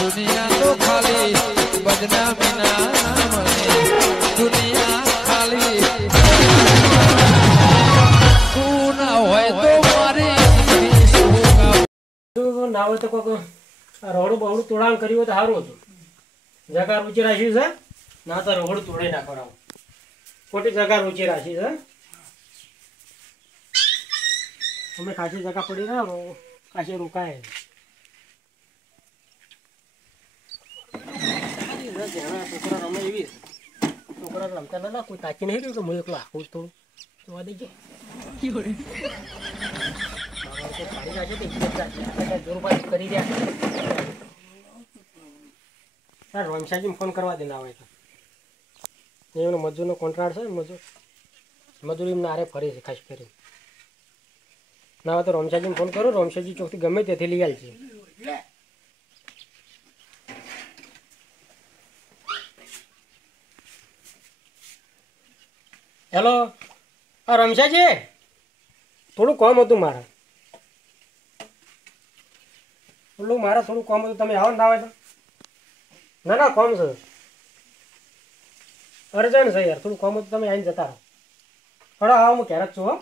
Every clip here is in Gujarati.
દુનિયા તો ખાલી બદનામી ના મળે દુનિયા ખાલી તું ના હોય તો મારી ના હોય તો કોક રોડું બહુડું તોડાણ કર્યું હોય તો સારું હતું જગા ઊંચી રાખી છે ના તો રોડ તોડી નાખો રાવ ખોટી જગા ઊંચી રાખી છે અમે ખાસી જગા પડી રહ્યા ખાસી રોકાય છોકરા રમે એવી છોકરા રમતા ના કોઈ તાકી નહીં રહ્યું કે હું એકલો આખું થોડું જોવા દઈ ગયા રોમશાજી ફોન કરવા દે ના હોય તો એનો મજૂરનો કોન્ટ્રાક્ટ છે મજૂરી એમને આરે ફરે છે ખાસ કરી ના હોય તો રોમશાજીને ફોન કરો રોમશાજી ચોકથી ગમે ત્યાંથી લઈ આવી છે હેલો હા રમશાજી થોડું કામ હતું મારે થોડું કામ હતું તમે આવો ને આવે તો ના ના કામ છે અર્જન્ટ છે યાર થોડું કામ હતું તમે આવીને જતા રહો થોડો આવો હું ક્યારે જ છું હો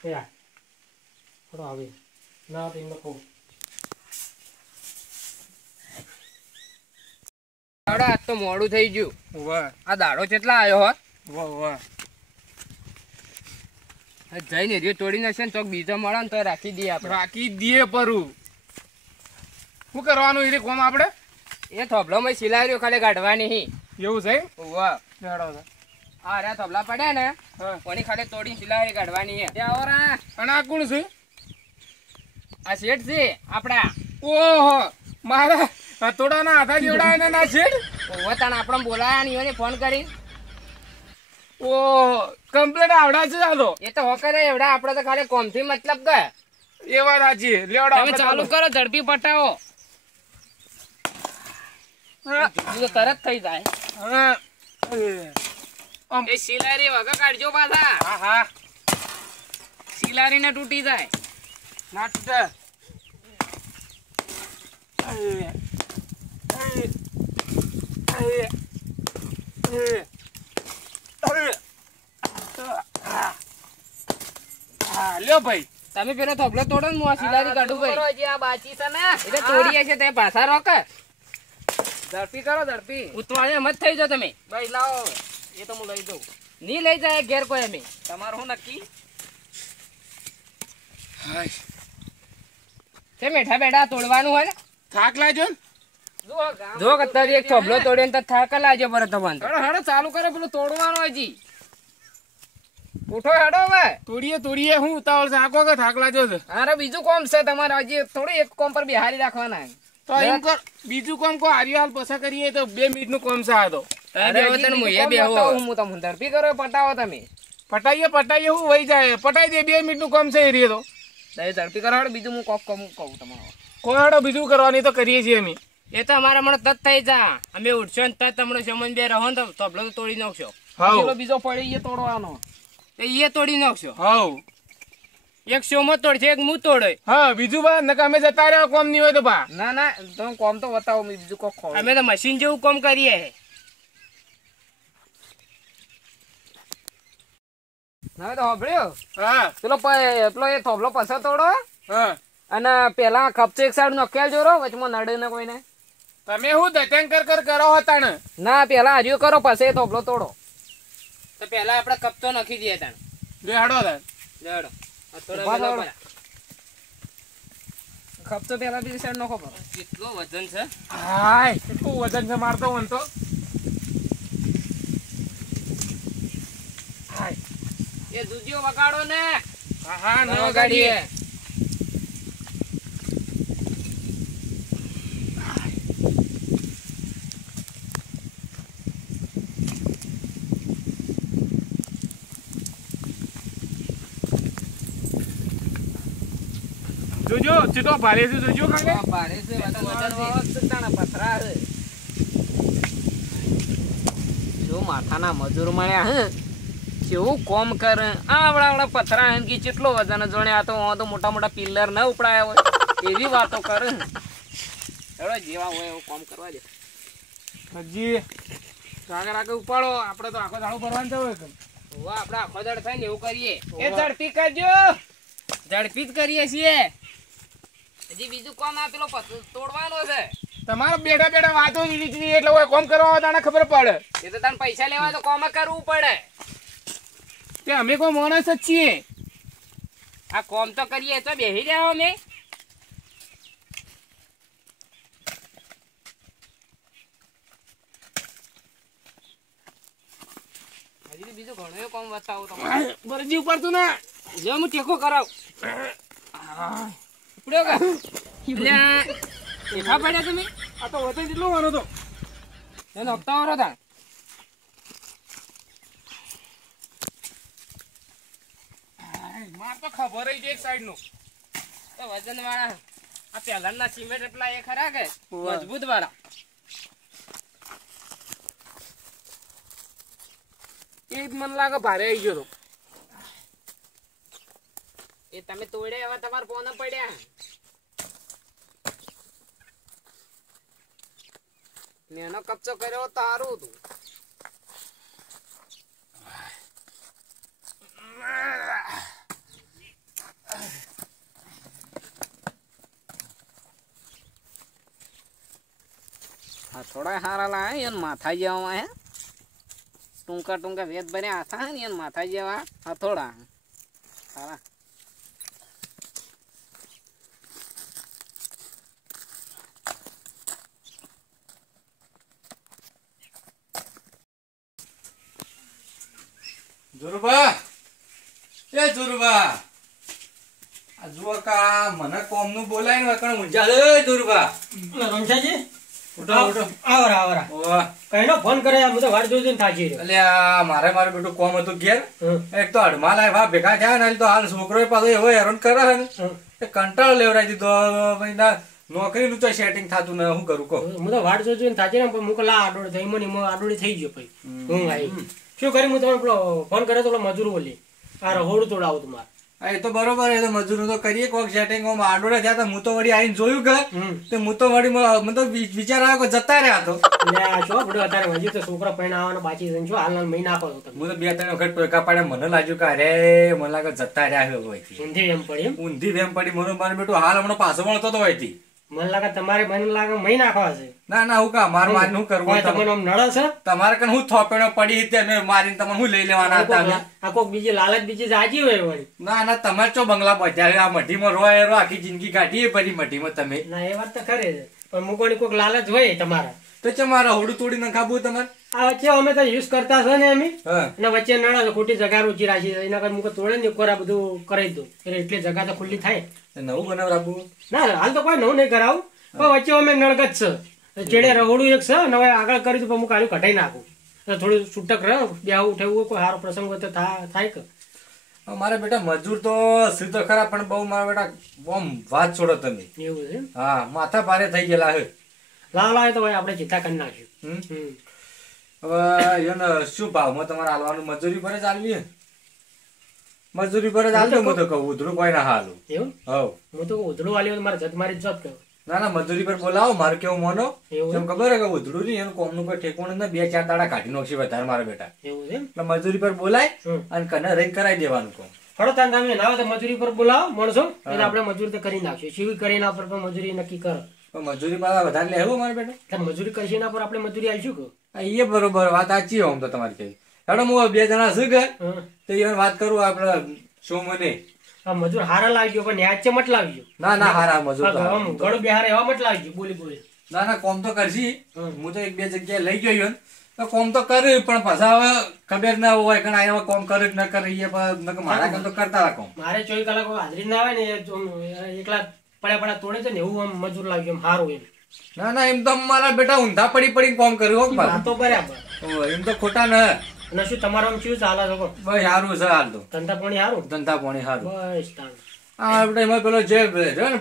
યાર થોડો આવી ના તો એમને કહું આજ તો મોડું થઈ ગયું આ દાડો કેટલા આવ્યો હોત જઈને રે તોડી નાખશે ને ચોક બીજો મળે ને તો રાખી દઈએ આપણે રાખી દઈએ પરું શું કરવાનું એ કોમ આપણે એ થોભલો માં સિલાઈ ખાલી કાઢવાની એવું છે વાહ હા રે થોભલા પડ્યા ને કોની ખાલી તોડી સિલાઈ કાઢવાની છે ત્યાં ઓરા અને આ કોણ છે આ શેઠ છે આપડા ઓહો મારા થોડાના હાથા જેવડા એને ના શેઠ ઓહો તને આપણે બોલાયા ને એને ફોન કરી ઓહો કમ્પ્લેટ આવડા છે ચાલો એ તો હોકરે એવડા આપણે તો ખાલી કોમથી મતલબ કે એ વાત સાચી લેવડા તમે ચાલુ કરો ઝડપી પટાવો તરત થઈ જાય એ સિલારી વગર કાઢજો પાછા હા હા સિલારી ને તૂટી જાય ના તૂટે લ્યો ભાઈ તમે પેલો થોભલો તોડો ને હું આ સિલારી કાઢું ભાઈ આ બાચી છે ને એટલે તોડીએ છે તે પાછા રોક ઝડપી કરો ઝડપી ઉતવાળે મત થઈ જાઓ તમે ભાઈ લાવો એ તો હું લઈ દઉં નહીં લઈ જાય ઘેર કોઈ અમે તમારું શું નક્કી તે મેઠા બેઠા તોડવાનું હોય ને થાક લાજો ને જો અત્યારે એક થોભલો તોડ્યો ને તો થાક લાજો પર તમને હેડો ચાલુ કરો પેલું તોડવાનું હજી ઉઠો હેડો હવે તોડીએ હું ઉતાવળ છે આખો કે થાક લાજો છે અરે બીજું કોમ છે તમારે હજી થોડું એક કોમ પર બિહારી રાખવાના તો એમ કર બીજું કામ કો હારી હાલ પસા કરીએ તો 2 મિનિટ નું કામ છે આ તો હું તમને ઝડપી કરો પટાવો તમે પટાઈએ હું વહી જાય પટાઈ દે 2 મિનિટ નું કામ છે એ રીએ તો ઝડપી કરો બીજું હું કોક કહું તમારે કોહડો બીજું કરવાની તો કરીએ છીએ અમે એ તો અમારા મને તત થઈ જા અમે ઉઠશો ને તત તમને સમજ બે રહો ને તો તબલો તો તોડી નાખશો બીજો પડી એ તોડવાનો એ તોડી નાખશો હાઉ એક શોમાં તોડશે એક હું તોડે હા બીજું બા નકા અમે જતા રહ્યા કોમ નહીં હોય તો બા ના ના તમે કોમ તો બતાવો બીજું કોક અમે તો મશીન જેવું કોમ કરીએ હવે તો હોભળ્યો હા પેલો એ થોભલો પછો તોડો હા અને પેલા કપચો એક સાઈડ નોકેલ જોરો વચમાં નડે ને કોઈને તમે હું દતેન કર કરો હતા ને ના પેલા હજુ કરો પછી થોભલો તોડો તો પેલા આપણે કપચો નાખી દઈએ તાણ લે હાડો તાણ લેડો કપચો પેલા બીજી સાઈડ નાખો કેટલો વજન છે હાય કેટલું વજન છે મારતો વન તો હાય એ દૂધિયો વગાડો ને હા ન વગાડીએ જોજો ચીટો ભારે છે જોજો કાંગે ભારે છે વજન પથરા છે જો માથાના મજૂર મળ્યા હે કેવું કોમ કરે આવડા પથરા એમ કે કેટલો વજન જોણે આ તો મોટા મોટા પિલ્લર ન ઉપડાયા હોય એવી વાતો કરે હેડો જેવા હોય એવું કામ કરવા દે. હજી આગળ આગળ ઉપાડો, આપણે તો આખો દાડો ભરવાનું જવું હોય. વાહ, આપણે આખો દાડો થાય ને એવું કરીએ. એ ઝડપી કરજો, ઝડપી જ કરીએ છીએ. હજી બીજું કામ આ પેલો તોડવાનો છે. તમારે બેઠા બેઠા વાતો લીધી એટલે હોય કોમ કરવા તને ખબર પડે. એ તો તને પૈસા લેવા તો કામ કરવું પડે. કે અમે કોઈ માણસ જ છીએ. આ કામ તો કરીએ તો બેસી જાવ અમે. હજી બીજું ઘણું એવું કામ બતાવું તમારે. બરજી ઉપાડતું ના. જો હું ટેકો કરાવ. ઉપડ્યો કા? ટેકા પડ્યા તમે? આ તો વતન જેટલો વાનો તો. એનો હપ્તા વાળો હતા. માર તો ખબર જ એક સાઈડ નું. તો વજન વાળા આ પહેલાના સિમેન્ટ એટલા એ ખરા કે મજબૂત વાળા. એ મને લાગે ભારે આવી ગયો તો. એ તમે તોડે હવે તમારે પોને પડ્યા. મેનો કપચો કર્યો તો સારું હતું. આ થોડા હારા લાયા એને માથા જેવા હે. ટૂંકા ટૂંકા વેદ ભર્યા હતા ને એને માથા જેવા હથોડા સારા. જોરુબા, એ જોરુબા, આ જુઓ કા મને કોમનું બોલાય ને કણ ઊંઝા દે જોરુબા. રમશાજી ઉઠો ઉઠો. આવરા આવરા. ઓવા. કઈનો ફોન કરે હું તો વાડ જોઈને થાકી રહ્યો. એટલે આ મારે બેટું કોમ હતું ઘેર. હમ. એક તો અડમા લાય વા ભેગા થયા ને તો હાલ છોકરો પાછો એવો હેરાન કરે છે ને હમ. એ કંટાળો લેવડાવી દીધો. ભાઈ ના નોકરીનું તો સેટિંગ થતું ને હું કરું કહો. હું તો વાડ જોઈને થાકી રહ્યો પણ મુક લા આડોડી થઈ મને આડોડી થઈ ગયો પછી. હું આવી શું કરી હું તમને પેલો ફોન કર્યો તો પેલો મજૂર બોલી આ રહોડું તોડાવું તમારે. હા એ તો બરોબર, એ તો મજૂર તો કરીએ કોક સેટિંગ. આડોડે થયા તો હું તો વળી આવીને જોયું કે તે હું તો વળી મને તો વિચાર આવ્યો કે જતા રહ્યા તો. એટલે આ છો પડ્યો અત્યારે હજી તો છોકરા પરણાવવાનો બાકી છે. શું હાલ મહિના આપો છો તમે? હું તો 2-3 વખત ટોયકા પાડ્યા મને લાગ્યું કે અરે મને લાગે જતા રહ્યા છે હોયથી. ઊંધી એમ પડી એમ. ઊંધી વેમ પડી મને મારે બેટું હાલ હમણાં પાછો મળતો તો હોયથી. મને લાગે તમારે મને લાગે મહિના નાખવા છે. ના ના હું કા માર માર નું કરવું તમને આમ નડે છે તમારે કન હું થોપેણો પડી તે મેં મારીને તમને હું લઈ લેવાના હતા અમે? આ કોક બીજી લાલચ બીજી જાજી હોય વળી. ના ના તમારે ચો બંગલા પહોંચ્યા આ મઢીમાં રોય રો આખી જિંદગી કાઢી પડી મઢીમાં તમે. ના એ વાત તો ખરી છે પણ મુકોની કોક લાલચ હોય તમારા તો ચે મારા હોડું તોડી નખાવું તમારે? આ વચ્ચે અમે તો યુઝ કરતા છે ને અમે હા અને વચ્ચે નડે છે ખોટી જગા ઊંચી રાખી છે એના કરતા મુકો તોડે ને કોરા બધું કરાવી દો એટલે એટલી જગા તો ખુલ્લી થાય. નવું બનાવ રાખવું. ના હાલ તો કોઈ નવું નહીં કરાવું પણ વચ્ચે અમે નળગત છે ચેડે રહોડું એક છે અને હવે આગળ કરી દઉં અમુક આલું કઢાઈ નાખું તો થોડું છૂટક રહે બેહવું ઉઠવું કોઈ સારો પ્રસંગ હોય તો થાય કે. મારા બેટા મજૂર તો સી તો ખરા પણ બહુ મારા બેટા બહુ વાત છોડો તમે. એવું છે હા માથા ભારે થઈ ગયેલા હે. લાવ તો ભાઈ આપણે ચિંતા કરી નાખ્યું. હમ. હવે એને શું ભાવમાં તમારે હાલવાનું? મજૂરી પર જ હાલવી? મજૂરી પર જ હાલતો હું તો કહું ઉધડું કોઈ ના હાલું. એવું હવ હું તો ઉધડું વાલી મારે જત મારી જત કહું. ના ના મજૂરી પર બોલાવો મારે કેવું મોનો. એવું એમ ખબર હે કે ઉધડું નહીં એનું કોમનું કોઈ ઠેકોણું ને 2-4 દાડા કાઢી નાખશે વધારે મારા બેટા. એવું છે એટલે મજૂરી પર બોલાય હમ. અને કને રહીને કરાવી દેવાનું કોમ. હળો તાન તમે ના હોય તો મજૂરી પર બોલાવો માણસો એટલે આપણે મજૂરી તો કરી નાખશું. સીવી કરીને ઉપર પણ મજૂરી નક્કી કરો પણ મજૂરી પાછા વધારે લેવું મારા બેટા? એટલે મજૂરી કરશે એના પર આપણે મજૂરી આલશું કે. હા, એ બરોબર વાત સાચી આમ તો તમારી કઈ. હેડો હું 2 જણા શું કે હમ. તો એને વાત કરું આપડે સોમને. આ મજૂર હારા લાગ્યો પણ ન્યાજ છે મત લાવજો. ના ના હારા મજૂર તો હારા. આમ ઘણું બિહાર એવા મત લાવજો બોલી બોલી. ના ના કોમ તો કરશી. હમ. હું તો 1-2 જગ્યાએ લઈ ગયો તો કોમ તો કર્યું પણ પાછા હવે ખબર ના હોય કે આ કોમ કરે કે ન કરે એ પણ મારા કામ તો કરતા હતા કોમ. મારે 24 કલાક હાજરી ના આવે ને એ જો એકલા પડ્યા તોડે છે ને એવું આમ મજૂર લાગ્યું એમ સારું એમ. ના ના એમ તો મારા બેટા ઊંધા પડી કોમ કર્યું હો આ તો બરાબર. એમ તો ખોટા ન. અને શું તમારું આમ કેવું ચાલે છે કહો? બસ સારું છે હાલ તો ધંધા પાણી સારું ધંધા પાણી સારું. બસ તાણ. આ બેટા એમાં પેલો જે રહ્યો ને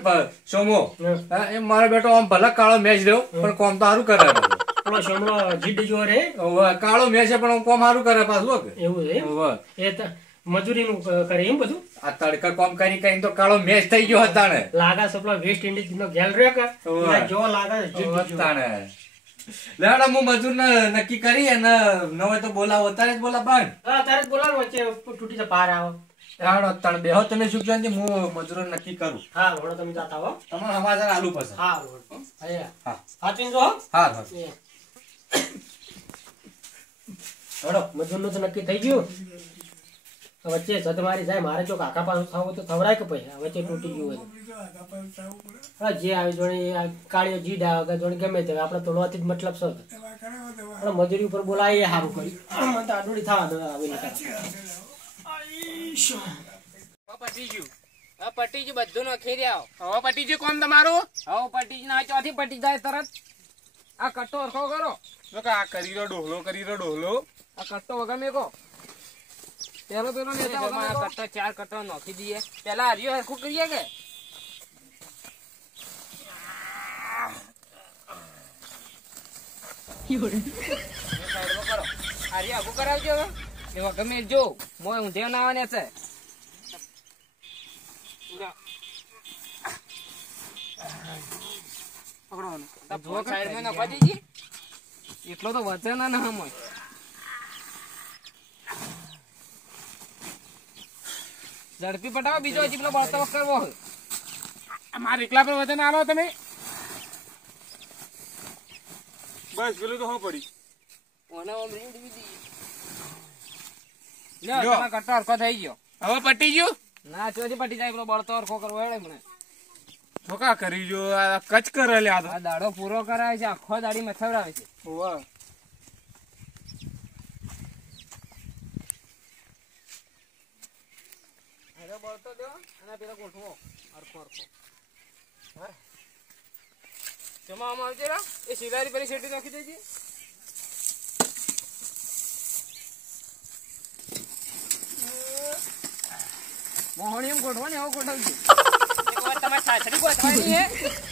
સોમો હમ. એ મારો બેટો આમ ભલે કાળો મેચ રહ્યો પણ કોમ તો સારું કરે. પેલો શમલો જીડ જો રે કાળો મેચ છે પણ કોમ સારું કરે પાછું હો કે. એવું છે હોવે. એ તો મજૂરીનું કરે એમ બધું આ તડકા કોમ કરી કરીને તો કાળો મેચ થઈ ગયો હતા ને લાગે છે પેલો વેસ્ટ ઇન્ડિઝ નો ગેલ રહ્યો કે એના જો લાગે છે તાણે લેડો હું મજૂર ને નક્કી કરી અને નવે તો બોલાવો અત્યારે જ બોલા બંધ હા તારે જ બોલાવો વચ્ચે તૂટી જાય પાર આવો લેડો તણ બેહો તમે શું કહો હું મજૂરો નક્કી કરું હા વડો તમે જાતા હો તમારે સમાચાર આલુ પછી હા વડો અહીંયા હા હાચવીને જો હો. હા હા વડો મજૂરનું તો નક્કી થઈ ગયું વચ્ચે છત મારી જાય મારે જો કાકા પાછું થવું તો થવરાય કે પછી વચ્ચે તૂટી ગયું હોય હા જે આવે જોડે આ કાળીઓ જીડ આવે કે જોડે ગમે તે આપણે તો લોથી જ મતલબ છે પણ મજૂરી ઉપર બોલાય એ સારું કર્યું મને તો આડુડી થવા દો આવી હવે પટી ગયું હવે પટી ગયું બધું નખી રહ્યા હવે પટી ગયું કોમ તમારું હવે પટી ગયું ના ચોથી પટી જાય તરત આ કટ્ટો હરખો કરો જો કે આ કરી રહ્યો ડોહલો આ કટ્ટો વગર મેકો પેલો નેતા વગર કટ્ટો 4 કટ્ટો નોખી દઈએ પેલા હરિયો હરખું કરીએ કે હરિયો હરખું કરાવજો હવે એ વગર મેં જો મોય ઊંધે ના આવવાને છે સાઈડમાં નાખવા દીધી એટલો તો વચન ના હમ ઝડપી પટાવો બીજો હજી પેલો બળતો કરવો હોય મારે એકલા પર વજન આલો તમે બસ પેલું તો હું પડી કટ્ટો હરખો થઈ ગયો હવે પટી ગયું ના ચોથી પટી જાય પેલો બળતો હરખો કરવો હેડે મને ધોકા કરી જો આ કચ કરે લે આ આ દાડો પૂરો કરાવે છે આખો દાડી મથવડાવે છે વાહ બળતો દો અને પેલો ગોઠવો હરખો જમા આમાં આવજે રા એ સિલારી પેલી શેટી નાખી દેજે મોહણીયમ ગોઠવાની આવો ગોઠવજો એક વાર તમારે સાસરી ગોઠવાની હે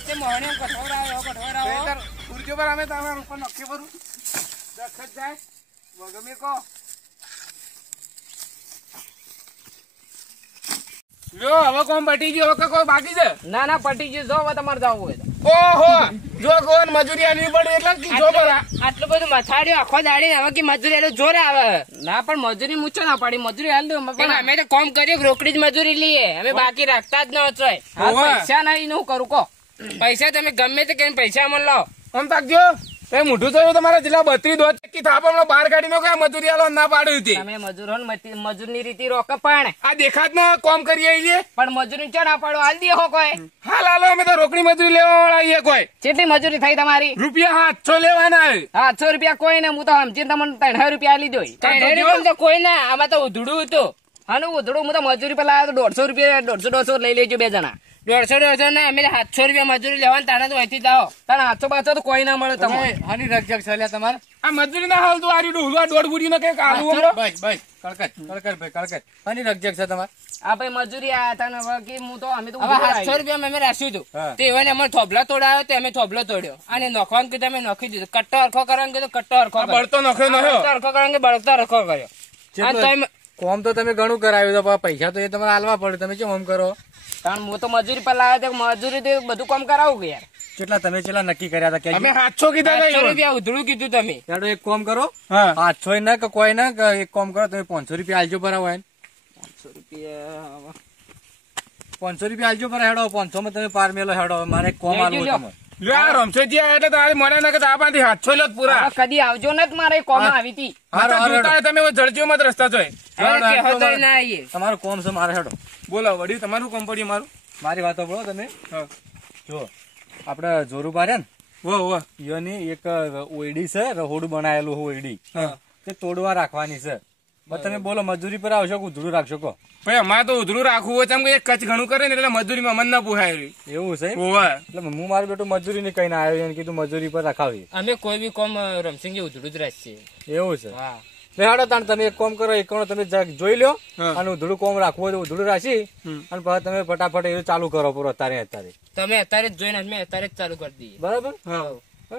તે મોહણીયમ ગોઠવરાવો સૂર્ય પર અમે તમારા ઉપર નક્કી કરું દખત જાય વગમે કો લ્યો હવે કોમ પટી ગયો હવે કોઈ બાકી છે ના ના પટી ગયું જો હવે તમારે જવું હોય તો ઓહો જો કોણ મજૂરી આલવી પડે એટલે કીધો બરા આટલું બધું મથાડ્યું આખો દાડી હવે કે મજૂરી આલું જોર આવે ના પણ મજૂરી મૂચો ના પાડી મજૂરી હાલ દો પણ અમે તો કોમ કર્યું રોકડી જ મજૂરી લઈએ અમે બાકી રાખતા જ ન ચોય પૈસા નહીં હું કરું કો પૈસા તમે ગમે તે કઈ પૈસા અમને લાવો આમ તાકજો એ મોઢું થયું તમારા જેટલા 32 દોત ચક્કી થાપા બહાર કાઢી નો કઈ મજૂરી આલો ના પાડ્યું હતી તમે મજૂરો મજૂરની રીતિ રોક પણ આ દેખાત ના કોમ કરીએ છીએ પણ મજૂરી ચો ના પાડો હાલ દે હો કોઈ હાલ હાલો અમે તો રોકડી મજૂરી લેવા વાળા છીએ કોઈ કેટલી મજૂરી થઈ તમારી રૂપિયા 700 લેવાના 700 રૂપિયા કોઈ ને હું તો સમજીને તમને 300 રૂપિયા લીધો 300 રૂપિયા તો કોઈ ના આમાં તો ઉધડું હતું હા ઉધડું હું તો મજૂરી પર લાવ્યો તો 150 રૂપિયા 150 લઈ લેજો બે જણા 150 ના અમે 700 રૂપિયા મજૂરી લેવાનું તાણે તો અહીંથી જાઓ તાણે 800 તો કોઈ ના મળે તમે હની રકજક ચાલ્યા તમારે આ મજૂરી ના હાલ તો આરી ડોહલો દોઢ બુડી નો કઈક આલુ બસ કળકટ ભાઈ કળકટ હની રકજક છે તમારે આ ભાઈ મજૂરી આયા હતા ને હવે કે હું તો અમે તો 700 રૂપિયા અમે રાખ્યું હતું તે એવાને અમે થોભલો તોડાયો તે અમે થોભલો તોડ્યો અને નખવાનું કીધું અમે નખી દીધું કટ્ટો હરખો કરવાનું કીધું કટ્ટો હરખો બળતો નખ્યો નખ્યો હરખો કરવાનું બળતો હરખો કર્યો કોમ તો તમે ઘણું કરાવ્યું તો પૈસા તો એ તમારે આલવા પડે તમે કેમ આમ કરો કારણ હું તો મજૂરી પર લાવ્યો તો મજૂરી થી બધું કામ કરાવું કે યાર કેટલા તમે કેટલા નક્કી કર્યા હતા અમે 700 કીધા 700 રૂપિયા ઉધડું કીધું તમે યાડો એક કામ કરો હા 800 ના કે કોઈ ના કે એક કામ કરો તમે 500 રૂપિયા આલજો ભરાવો 500 રૂપિયા 500 રૂપિયા આલજો ભરા હેડો 500 માં તમે પાર મેલો હેડો મારે કોમ આલવું તમે લ્યો રમશેજી આ એટલે તારે મને ના કે તાપાથી 700 લો પૂરા કદી આવજો ને મારે કોમ આવી હતી તમે જડજો મત રસ્તા જોઈ તમારું કોમ છે મારે હેડો બોલો વડી તમારું કોમ પડ્યું મારું મારી વાતો બોલો તમે જો આપડે જોરુબા રહ્યા ને વો ઈયોની એક ઓયડી છે રહોડું બનાયેલું ઓયડી તે તોડવા રાખવાની છે તમે બોલો મજૂરી પર આવશો કે ઉધડું રાખશો કો ભાઈ અમારે તો ઉધડું રાખવું હોય કેમ કે એક કચ ઘણું કરે ને એટલે મજૂરીમાં મન ના પુહાય એવું છે ઓવા એટલે હું મારું બેટું મજૂરી ની કઈ ના આવ્યો એને કીધું મજૂરી પર રખાવી અમે કોઈ બી કોમ રમસિંગ ઉધડું જ રાખીએ એવું છે હા હાડો તાણ તમે એક કામ કરો એક તમે જોઈ લો અને ઉધડું કોમ રાખવું હોય તો ઉધડું રાખી અને પછી તમે ફટાફટ એ ચાલુ કરો પૂરો અત્યારે તમે અત્યારે જ જોઈને અમે અત્યારે જ ચાલુ કરી દઈએ બરાબર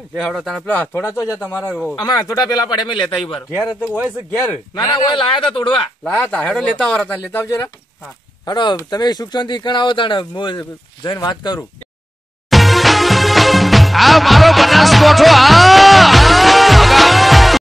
જે હડો તને પેલા થોડા તો છે તમારા આમાં થોડા પેલા પડે મેં લેતા ઉપર ઘેર તો હોય છે ઘેર ના ના ઓય લાયા તા તોડવા લાયા તા હેડો લેતા વાળા તને લેતા આવજો રે હા. હેડો તમે સુખ શાંતિ કણ આવો તાણે જઈને વાત કરું